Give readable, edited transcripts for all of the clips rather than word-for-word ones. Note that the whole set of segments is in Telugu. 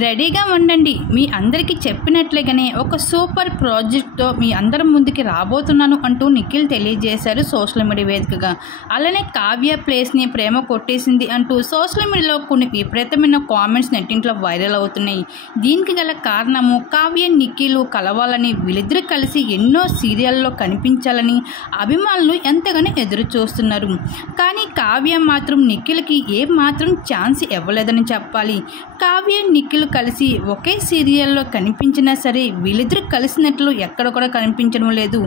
రెడీగా ఉండండి. మీ అందరికీ చెప్పినట్లుగానే ఒక సూపర్ ప్రాజెక్ట్తో మీ అందరి ముందుకి రాబోతున్నాను అంటూ నిఖిల్ తెలియజేశారు సోషల్ మీడియా వేదికగా. అలానే కావ్య ప్లేస్ని ప్రేమ కొట్టేసింది అంటూ సోషల్ మీడియాలో కొన్ని విపరీతమైన కామెంట్స్ నెట్టింట్లో వైరల్ అవుతున్నాయి. దీనికి గల కారణము కావ్య నిఖిల్ కలవాలని, వీళ్ళిద్దరూ కలిసి ఎన్నో సీరియల్లో కనిపించాలని అభిమానులు ఎంతగానో ఎదురు చూస్తున్నారు. కానీ కావ్య మాత్రం నిఖిల్కి ఏ మాత్రం ఛాన్స్ ఇవ్వలేదని చెప్పాలి. కావ్య నిఖిల్ కలిసి ఒకే సీరియల్లో కనిపించినా సరే వీళ్ళిద్దరూ కలిసినట్లు ఎక్కడ కూడా కనిపించడం లేదు.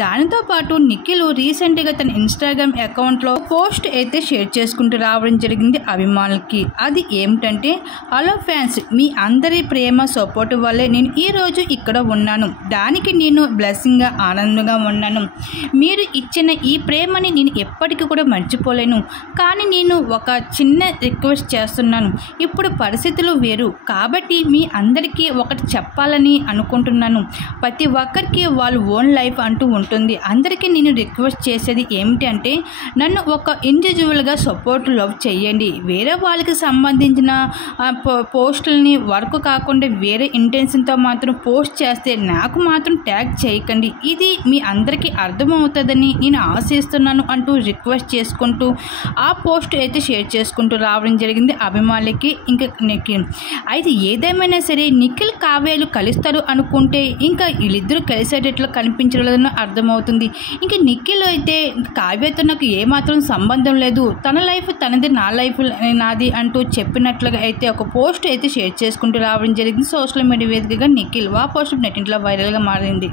దానితో పాటు నిఖిల్ రీసెంట్గా తన ఇన్స్టాగ్రామ్ అకౌంట్లో పోస్ట్ అయితే షేర్ చేసుకుంటూ రావడం జరిగింది అభిమానులకి. అది ఏమిటంటే, హలో ఫ్యాన్స్, మీ అందరి ప్రేమ సపోర్ట్ వల్లే నేను ఈరోజు ఇక్కడ ఉన్నాను. దానికి నేను బ్లెస్సింగ్గా ఆనందంగా ఉన్నాను. మీరు ఇచ్చిన ఈ ప్రేమని నేను ఎప్పటికీ కూడా మర్చిపోలేను. కానీ నేను ఒక చిన్న రిక్వెస్ట్ చేస్తున్నాను. ఇప్పుడు పరిస్థితులు వేరు కాబట్టి మీ అందరికీ ఒకటి చెప్పాలని అనుకుంటున్నాను. ప్రతి ఒక్కరికి వాళ్ళ ఓన్ లైఫ్ అంటూ ఉంటుంది. అందరికీ నేను రిక్వెస్ట్ చేసేది ఏమిటి అంటే, నన్ను ఒక ఇండివిజువల్గా సపోర్ట్ లవ్ చేయండి. వేరే వాళ్ళకి సంబంధించిన పోస్టులని వర్క్ కాకుండా వేరే ఇంటెన్షన్తో మాత్రం పోస్ట్ చేస్తే నాకు మాత్రం ట్యాగ్ చేయకండి. ఇది మీ అందరికీ అర్థమవుతుందని నేను ఆశిస్తున్నాను అంటూ రిక్వెస్ట్ చేసుకుంటూ ఆ పోస్ట్ అయితే షేర్ చేసుకుంటూ రావడం జరిగింది అభిమానులకి. ఇంకా నిఖిల్ అయితే ఏదేమైనా సరే నిఖిల్ కావ్యాలు కలుస్తారు అనుకుంటే ఇంకా వీళ్ళిద్దరూ కలిసేటట్లు కనిపించలేదని అర్థమవుతుంది. ఇంకా నిఖిల్ అయితే కావ్యతో నాకు ఏమాత్రం సంబంధం లేదు, తన లైఫ్ తనది, నా లైఫ్ నాది అంటూ చెప్పినట్లుగా అయితే ఒక పోస్ట్ అయితే షేర్ చేసుకుంటూ రావడం జరిగింది సోషల్ మీడియా వేదికగా నిఖిల్. ఆ పోస్ట్ నెట్టింట్లో వైరల్గా మారింది.